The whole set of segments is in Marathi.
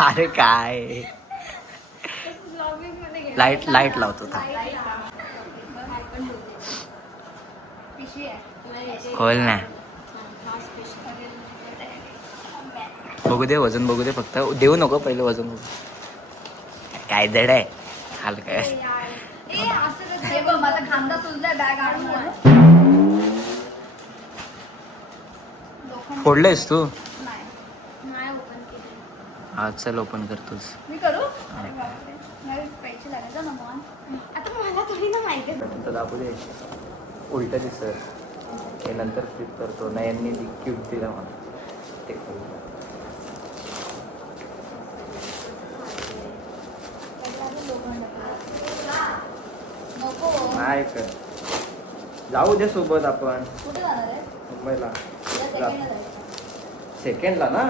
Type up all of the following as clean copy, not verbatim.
अरे काय लाईट लावतो खोल ना बघू दे वजन बघू दे फक्त देऊ नको पहिले वजन बघू काय जड आहे हलकं आहे फोडलेस तू हा चल ओपन करतोस मी करू पैसे लागायचं ना मग आता मला थोडी ना माहिती दाबू दे उलट दिसत हे नंतर फ्लिप करतो नयननी क्यूट दिला मला ते नाही कर जाऊ दे सोबत आपण कुठे जाणार आहे मुंबईला सेकंडला ना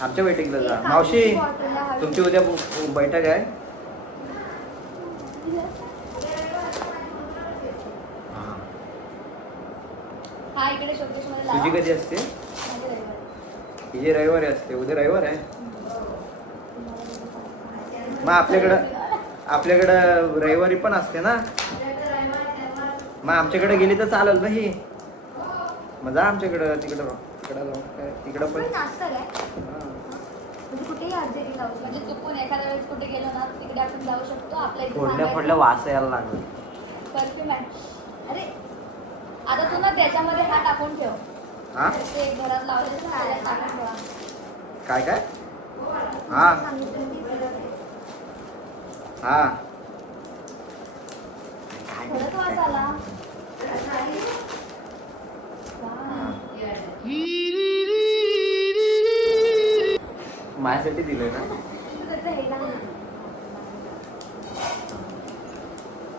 आमच्या वेटिंगला जा मावशी तुमची उद्या बैठक आहे तुझी कधी असते तिची रविवारी असते उद्या रविवार आहे मग आपल्याकडं रविवारी पण असते ना मग आमच्याकडे गेली तर चालेल ना ही मग जा आमच्याकडं तिकडं तिकडं पण कुठेही हजेरी लावू म्हणजे चुकून एखाद्या वेळेस कुठे गेलो ना तिकडे आपण जाऊ शकतो आपल्या फोडल्या वास यायला लागला परफ्यूम आहे अरे आता तू ना त्याच्यामध्ये हा टाकून ठेव हा ते घरात लावले टाकून ठेवा काय काय हा हा खरंच वास आला माझ्यासाठी दिलंय ना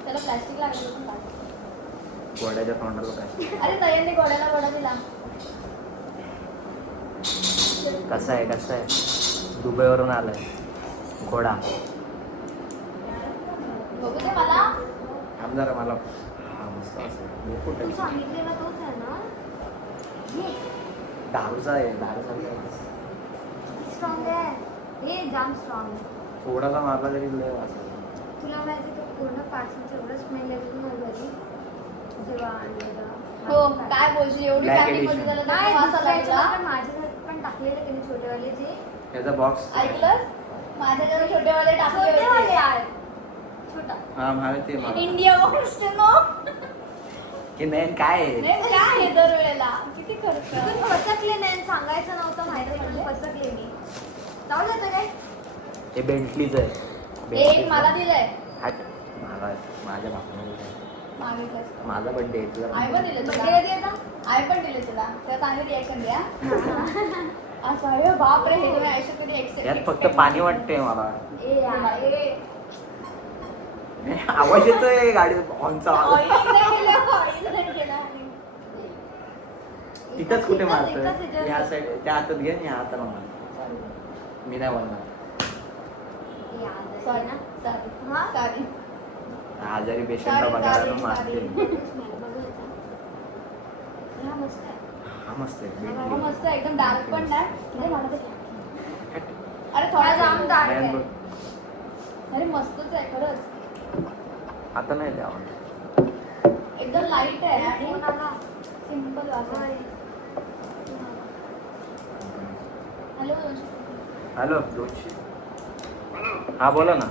त्याला प्लास्टिक लागलं गोड्याच्या तोंडाला प्लास्टिक अरे नयनने गोड्याला गोडा दिला कसं आहे दुबईवरून आलाय घोडा बघू दे मला आमदार मला हा मस्त असेल तू सांगितलेला तोच आहे ना दारूचा आहे स्ट्रॉंग आहे हे जाम स्ट्रॉंग आहे थोडासा मारला तरी लय वाचला तुला माहिती तो पूर्ण पार्सलचं एवढं स्मेल येतो ना घरी जेव्हा आणलेलं हो काय बोलशील एवढी फॅमिली मध्ये झालं नाही माझ्या घरात पण टाकलेले त्यांनी छोटेवाले जे त्याचा बॉक्स ऐकलंस माझ्या घरी छोटेवाले टाकलेले छोटा हा माहिती आहे मला इंडिया वॉस्ट नो की नाही काय काय दरवेळेला किती खर्च पचकले नाही सांगायचं नव्हतं माहिती पण पचकले मी जाऊ देतं काय हे बेंटलीच आहे एक मला दिलंय हट माझ्या बापाने माझा बर्थडे आहे तुला आई पण दिले तुला त्या चांगली रिॲक्शन द्या असं आहे बापरे हे तुम्ही आयुष्यात कधी यात फक्त पाणी वाटतंय मला आवाज येतोय गाडी हॉर्नचा तिथंच कुठे मारतोय या साईड त्या हातात घे या हाताला मार मी नाही बोलणार आजारी पेशंटला बघायला मारते हा मस्त आहे मस्त एकदम डार्क पण नाही अरे थोडा जाम डार्क आहे अरे मस्तच आहे खरंच आता नाही द्यावं एकदम लाईट आहे आणि सिंपल हॅलो 200 हा बोला ना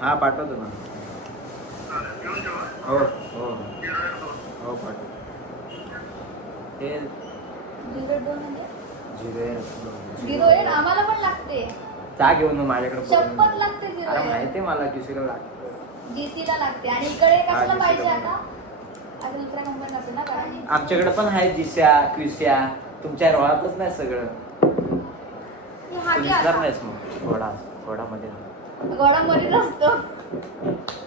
हा पाठवतो ना हो हो हो पाठव ते 08 आम्हाला पण लागते चहा घेऊन माझ्याकडे शपथ लागते अरे माहिती मला किसीला लागते जीसीला लागते आणि इकडे कशाला पाहिजे आता अजून दुसऱ्या कंपनी असेल ना कारण आमच्याकडे पण आहे जिस्या क्विस्या तुमच्या रोळातच नाही सगळं दिसणार नाहीस मग घोडामध्ये घोडामध्येच असतो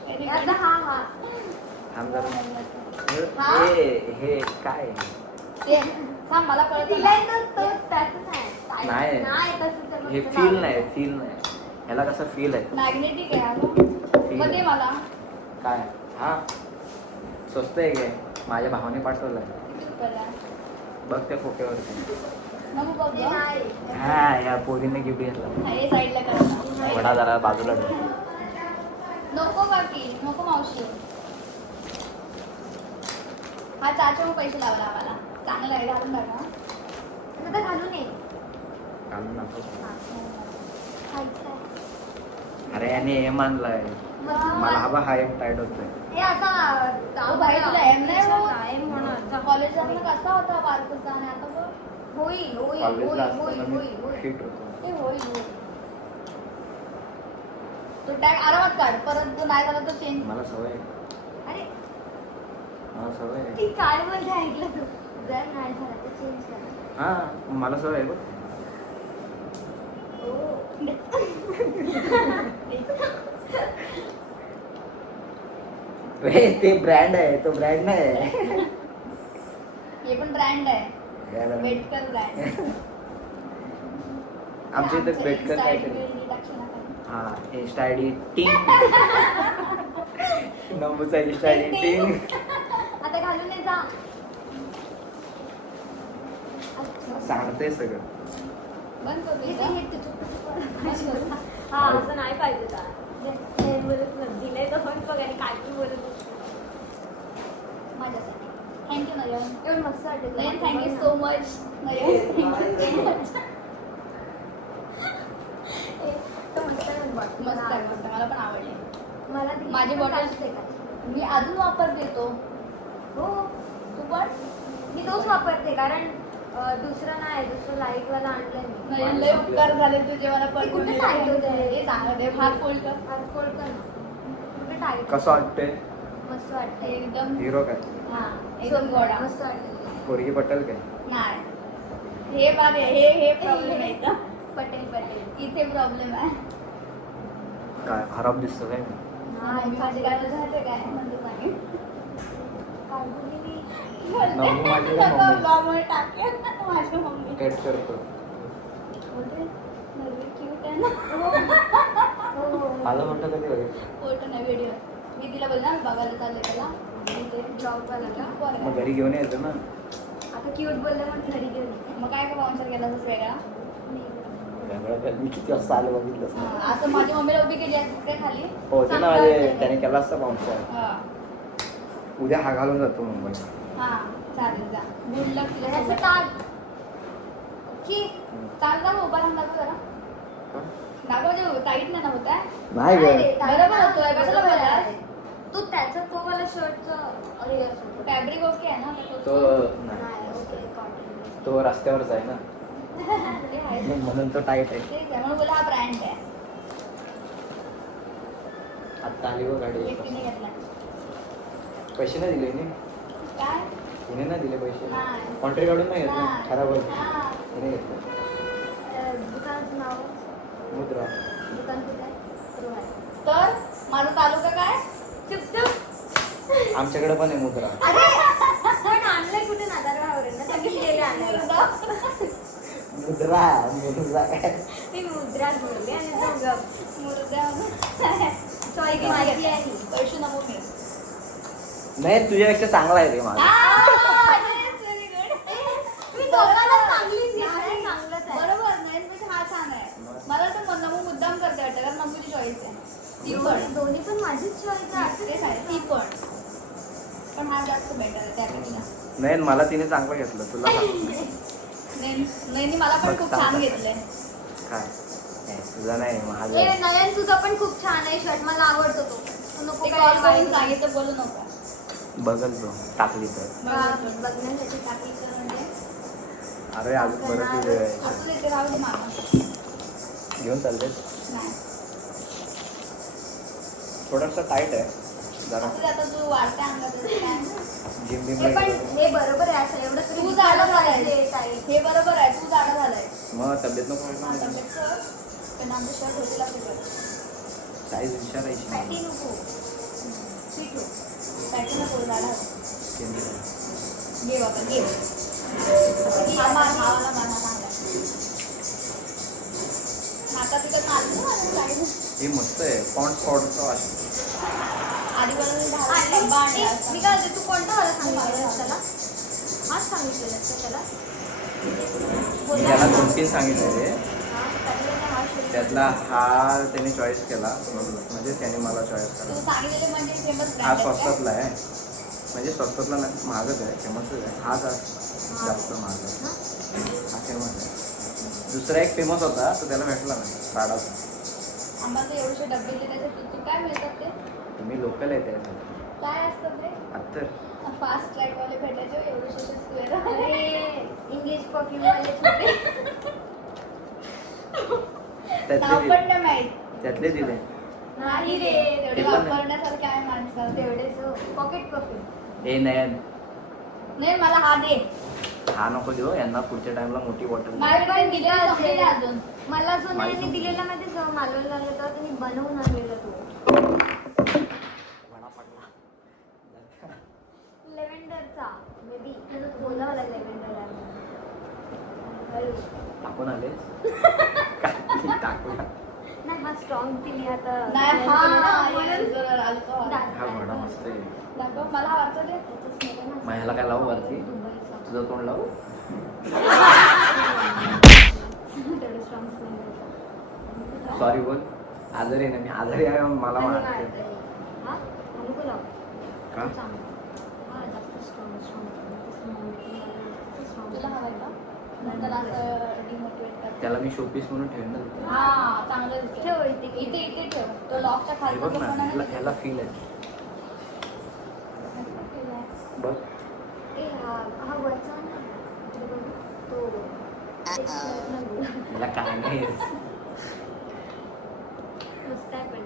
हे काय मला कळत नाही हे फील नाही ह्याला कसं फील आहे मॅग्नेटिक आहे मग दे मला काय हा स्वस्त आहे काय? माझ्या भावाने पाठवलंय. किती रुपयाला? बघ त्या फोटोवरती. नको बघ ते गं. नाही. हा या पोरीने गिफ्ट घेतला. हे साईडला करा. वडा जरा बाजूला ठेव. नको काकी, नको मावशी. हा चाचा मग पैसे लावला आम्हाला. चांगला आहे, घालून टाका. आता घालून ये. घालून नको. खायचं आहे. अरे याने एम आणलाय. मला हा बा हा एम टाईट होतोय. हे आता ओ बाई, तुला एम नाही होत? एम होणार. कॉलेजला पण कसा होता बारकोचा आणि आता बघ. होईल होईल कॉलेजला होईल असताना होईल मी होईल होईल. फिट होतो. ते होईल होईल. तो टॅग आरामात काढ. परत जो नाही झाला तो चेंज. मला सवय आहे. अरे मला सवय आहे. ती काय मध्ये ऐकलं तू जर नाही झालं तर चेंज कर. हा मला सवय आहे बघ. रे ते ब्रँड आहे, तो ब्रँड नाही. हे पण ब्रँड आहे. आहे वेटकर ब्रँड. आमच्या इथे बेटकर काहीतरी. हा इंस्टा आय डी टिंग. नंबूचा इंस्टा आय डी टिंग. आता घालून ये जा. अच्छा. सांगते सगळं. बंद करू हे इथं. हे तुझं बंद करू. हा असं नाही पाहिजे का हे बोलत नाही दिलंय तर पण बघ आणि काय तू बोलत होती. माझ्यासाठी. थँक्यू नयन. एवढं मस्त वाटत नयन थँक्यू सो मच. नयन थँक्यू सो मच. मस्त आहे बॉटल. मस्त आहे, मस्त आहे. मला पण आवडले. मला ती माझी पण बॉटल चालते का? मी अजून वापरते तो. हो तू पण? मी तोच वापरते कारण दुसरं नाही दुसरं लाईट वाला आणलंय मी. नयन लय उपकार झाले तुझे मला पण. कुठे टाईट होते? हे चांगलं आहे. फार फोल्ड कर. आणि फोल्ड कर ना. कुठे टाईट कसं वाटतंय? मस्त वाटते एकदम. हिरो काय? हा एकदम गोडा. मस्त वाटते. पोरगी पटेल काय? नाही. हे बाग आहे. हे प्रॉब्लेम आहे इथं. पटेल पटेल. इथे प्रॉब्लेम आहे. काय खराब दिसतो काय? मम्मी माझी काय झालं काय म्हणतो सांगेन. काय बोलली मी? नवमी माझी का नको, मम्मी? ब्लॉगवर टाकेल माझी मम्मी. कट करतो. बोलते, नवरी cute आहे ना. हो हो. माझं म्हणतं कधी बघेल. फोटो नाही व्हिडिओ. मी तिला बोलले ना बघायला चालले त्याला. इथे जॉब वाला का? बरं मग आहे. घरी घेऊन यायचं ना. आता क्यूट बोलले म्हणून घरी घेऊन ये. मग काय का पाहुणचार केला असंच वेगळा. वेगळं काय? मी किती वाजता आलो बघितलंच हा, नाही. असं माझी मम्मीला उभी केली असते काय खाली. पोहोचे ना चांगलं माझे वाटतंय. त्याने केला असता पाहुणचार. हा उद्या हा घालून जातो मुंबईत. हा चालेल जा. गुड लक तिला असं सोबत. टाक. की चाल ना मग उभा राहून दाखव जरा. दाखव म्हणजे टाईट नाही ना होत आहे. नाही नाही ग. रे, बरोबर होतोय. कशाला बरोबर बोललास? आहे. तू त्याचं तो वाला शर्टचं अरे असं फॅब्रिक ओके आहे ना तो नाही नाही. Okay cotton. तो रस्त्यावरच आहे ना. ते आहे. म्हणून तो टाईट आहे. तेच आहे. म्हणून बोला हा ब्रँड आहे. आता आली व गाडी. व्यक्तीने घेतला. पैसे नाही दिले मी. काय? हिने नाही दिले पैसे. नाही. कॉन्ट्री काढून नाही घेतले. नाही. खराब होईल. हा. हिने घेतलं. दुकानाचं नाव मुद्रा. दुकान कुठे आहे? रोहाई. तर माझा तालुका काय? चुप चुप. आमच्याकडे पण आहे मुद्रा. अरे पण आणलंय कुठे नादारवावरून ना तुम्ही गेले आणायला. मुद्रा मुद्रा काय? मी मुद्रा बोलले आणि तो गप. मुर्द्या सॉरी की माझी आहे ही. पैसे नको मी. नाही तुझ्यापेक्षा चांगला आहे रे माझा. मी दोघांना चांगलीच घेतली. चांगलंच आहे. बरोबर नाही म्हणजे हा छान आहे. मला तर नमू मुद्दाम करते वाटतं कारण नमूची चॉईस आहे. ती पण दोन्ही पण माझीच चॉईस आहे. तेच आहे. ती पण हा जास्त बेटर आहे त्यापेक्षा. नाही मला तिने चांगलं घेतलं तुला नाही मला पण खूप छान घेतलंय. काय नाही, तुझा नाही माझा. ए नयन तुझा पण खूप छान आहे शर्ट मला आवडतो तो. तू नको ते काय कॉल करून बाई. सांगितलं बोलू नका. बघल तो टाकली तर. बघण्यासाठी टाकली तर म्हणजे अरे अजून बरंच वेळ आहे. असू दे ते राहू दे मामा. घेऊन चालते. नाही थोडासा टाईट आहे जरा. असू दे आता तू वाढते अंगात काय. जिम बिम हे पण हे बरोबर आहे असं एवढं तू तरी जाडं दिसायला झालाय. पाहिजे ताई. हे बरोबर आहे. तू जाडं झालाय. मग तब्येत नको हा, व्हायला. तब्येत कर. पण आमचं शर्ट होतील आपली कर. साईज विचारायची पॅटी मला. नको. ठीक हो. पॅटर्न नको जाडा. केली काय? घे बाबा घे. हा मार मावाला मार हा चांगला. आता तिथं मारलं ना साईड. हे मस्त आहे. पॉन्ड स्पॉटचा आधी आणि बनवून एक मी काय होते, तू कोणता वाला सांगितलेला त्याला? हाच सांगितलेला का त्याला? मी त्याला 2-3 सांगितलेले, हा, त्यातला हा शोध. त्यातला हा त्याने चॉईस केला, म्हणजे त्याने मला चॉईस तू केला. सांगितलेले म्हणजे फेमस हा स्वस्तातला आहे, म्हणजे स्वस्तातला नाही, महागच आहे, फेमसच आहे. हा जास्त महाग आहे, हा फेमस आहे. दुसरा एक फेमस होता, तो त्याला भेटला नाही, प्राडाचा. आम्हाला तर एवढे डबे दिले त्याचे तुझे काय मिळतात ते? तुम्ही लोकल आहे त्याच्यासाठी. काय असतं ते? अत्तर फास्ट ट्रॅक वाले भेटायचे एवढे स्क्वेअर. अरे इंग्लिश परफ्यूम वाले छोटे. नाव पण नाही माहित. त्यातले दिले. नाही रे, तेवढे ते पण नाही. वापरण्यासारखे आहे माणसं. तेवढेच पॉकेट परफ्यूम. हे नाही, नाही मला हा दे. हा नको देऊ यांना, पुढच्या टाइमला मोठी बॉटल. माझ्याकडे दिले संपलेले अजून. मला जो माहिती नाही दिलेला माहिती जेव्हा मालवण लागलं तेव्हा त्यांनी बनवून आणलेला तो लेव्हेंडरचा मे बी तुझं बोलावला लेव्हेंडर आहे. टाकून आले टाकून. नाही हा स्ट्रॉंग तिने आता नाही हा म्हणून जरा आलतो. हा वडा मस्त आहे. दाखव मला वाचू दे. मग ह्याला काय लावू वरती? तुझं तोंड लावू? तेवढं स्ट्रॉंग सॉरी बोल. आजारी आहे ना मी, आजारी आहे मला मारते. हा अनुकूल का? हा जास्त स्ट्रॉंग तुला हवाय का? नंतर असं डिमोटिवेट कर. त्याला मी शोपीस म्हणून ठेवेन ना तिथे. हा चांगलं दिसतंय. ठेव इथे. इथे इथे ठेव. तो लॉकच्या हे खाली बघ ना, ह्याला फील आहे बघ. ए हा हा वरचा ना इकडे बघ तो ह्याला काय नाही मस्त आहे पण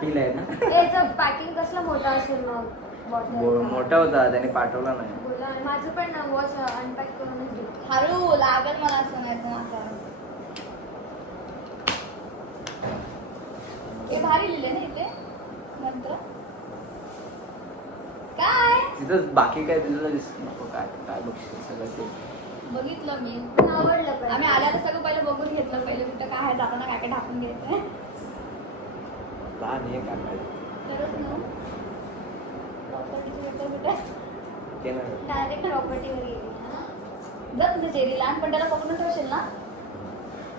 फील आहे ना. याचं पॅकिंग कसलं मोठं असेल मग बॉटल मोठा होता त्याने पाठवला नाही. बोला माझं पण वॉच अनपॅक करूनच घेऊ. हळू लागल मला असं नाही तर आता. हे भारी लिहिले ना इथे मंत्र. काय तिथं बाकी काय दिलेलं दिसत नको. काय काय बघशील सगळं ते. बघितलं मी. आवडलं पण आम्ही आल्याला सगळं पहिलं बघून घेतलं. पहिले कुठं काय आहे, जाताना काय काय ढापून घ्यायचं. लहान हे काय पाहिजे खरंच ना. प्रॉपर्टीचे पेपर कुठे ते नाही. डायरेक्ट प्रॉपर्टीवर गेली जर तुझं चेरी लहानपण त्याला पकडून ठेवशील ना,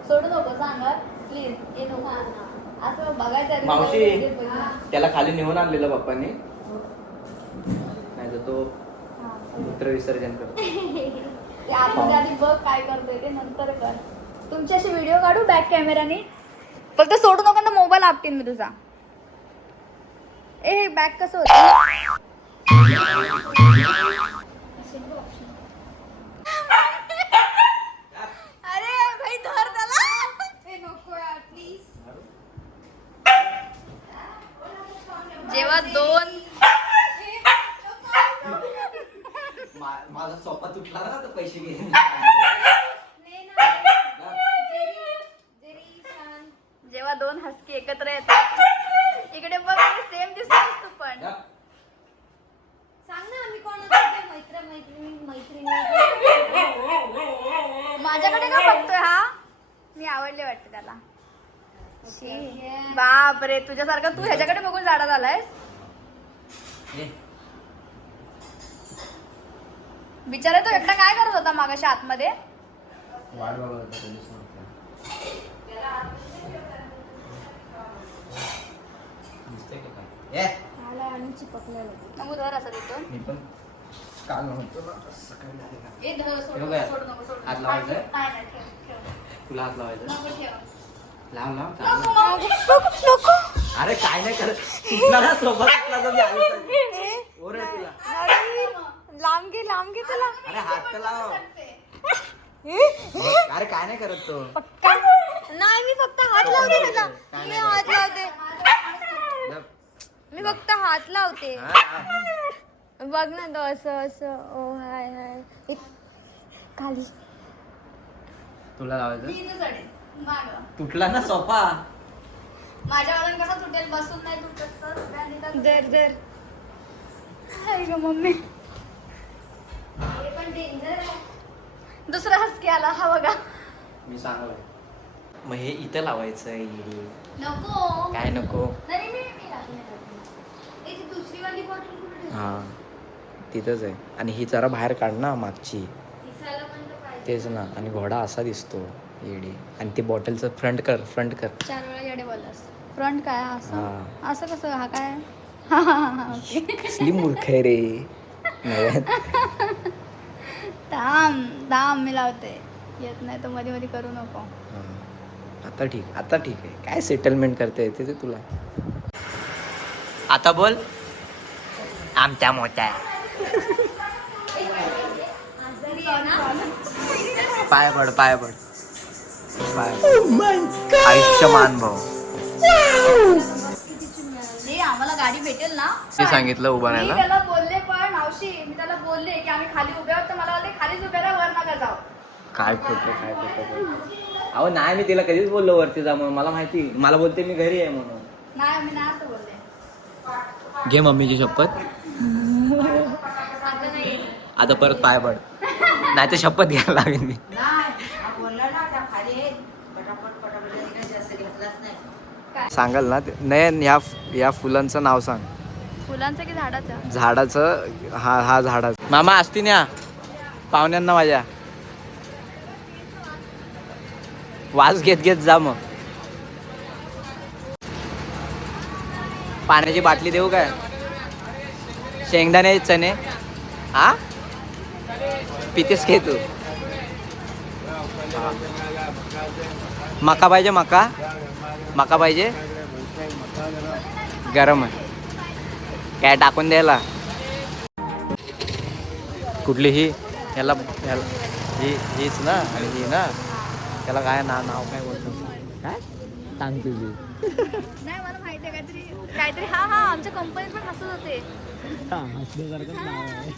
सोडू नको सांगा प्लीज. ये नको असं बघायचं आहे. मावशी त्याला खाली नेऊन आणलेलं पप्पांनी, नाही तर तो मूत्र विसर्जन करतो. ते आपण आधी बघ काय करतोय ते नंतर कर. तुमची अशी व्हिडिओ काढू बॅक कॅमेराने. फक्त सोडू नको ना, मोबाईल आपटीन मी तुझा. ए बॅक कसं होतं? अरे भाई धर त्याला. नको यार प्लीज. जेव्हा दोन माझा सोफा तुटला ना तर पैसे घे. जेव्हा दोन हस्की एकत्र येतात. इकडे बघ सेम दिसतोस तू पण. सांग ना आम्ही कोण होतो मैत्रिणी माझ्याकडे का बघतोय हा? मी आवडले वाटते त्याला. बाप रे, तुझ्यासारखं तू ह्याच्याकडे बघून जाडा झालायस. बिचारा तो एकटा काय करत होता मागाशी आतमध्ये? वाट बघत होता पोलीस नव्हते. दिसतंय का काय? मला आणि चिपकलेलं नको धर असं देतो. मी पण काल नव्हतो ना, सकाळी आलेला. ए धर, सोड हे बघ, सोड नको सोड. हात लावायचा? नाही नाही, ठेव ठेव. तुला हात लावायचा? नको ठेव. लाव लाव नको चालेल. नको. अरे काय नाही करत. तुटला ना सोफा तुटला तर मी आलो पाहिजे. ओरड तिला. लांब घे तुला अरे हात तर लाव. अरे काय नाही करत तो. नाही मी फक्त हात लावते त्याला काय मी नाही हात लावते गप. मी फक्त हात लावते हा, हा. बघ ना तो असं असं ओ हाय हाय खाली तुला लावायचं? तीनच अडे. मागं. तुटला ना सोफा. माझ्या वाला कसा तुटेल, बसून नाही तुटत तर उभ्याने तर तुटेल. दर दर हाय गं मम्मी. हे पण डेंजर आहे दुसरा हसकी आला हा बघा. मी चांगला आहे. मग हे इथं लावायचं आहे. नको. काय नको? नाही मी टाकली. ए ती दुसरी वाली बॉटल कुठे ठेवली? हां तिथंच आहे. आणि ही जरा बाहेर काढ ना मागची. दिसायला पण तर पाहिजे. तेच ना. आणि घोडा असा दिसतो येडी. आणि ते बॉटलचं फ्रंट कर. 4 वेळा येडे बोललास. फ्रंट काय असं हां असं कसं हा काय हा ओके. कसली मूर्ख आहे रे. नव्यात. थांब मी लावते. येत नाही तर मध्ये मध्ये करू नको. हां. आता ठीक आहे. काय सेटलमेंट करता येते ते तुला. आता बोल. आमच्या मोठ्या पाय पड आयुष्यमान भाऊ. आम्हाला गाडी भेटेल ना. ते सांगितलं उभं मी राहायला. त्याला बोलले पण मावशी मी त्याला बोलले की आम्ही खाली उभे आहोत तर मला बोलले खालीच उभे राहा वर नका जाऊ. काय खोटं. अहो नाही मी तिला कधीच बोललो वरती जा म्हणून. मला माहिती. मला बोलते मी घरी आहे म्हणून. नाही मी नाही असं बोलले. घे मम्मीची शपथ. आता नाही येणार. आता परत पाय पड. नाही तर शपथ घ्यायला लागेल मी. सांगाल ना नयन या फुलांचं नाव सांग. फुलांचं की झाडाचं. झाडाचं. हा झाडाचं. मामा असती न्या पाहुण्यांना माझ्या. वास घेत जा मग. पाण्याची बाटली देऊ काय. शेंगदाणे चणे हा पितेस घे तू. मका पाहिजे. मका पाहिजे. गरम आहे काय टाकून द्यायला. कुठली ही ह्याला हीच ना. आणि ही ना त्याला काय नाव काय बोलतो काय सांग तुझी. नाही मला माहिती आहे काहीतरी हा आमच्या कंपनीत पण हसत होते. हसण्यासारखंच नाव आहे.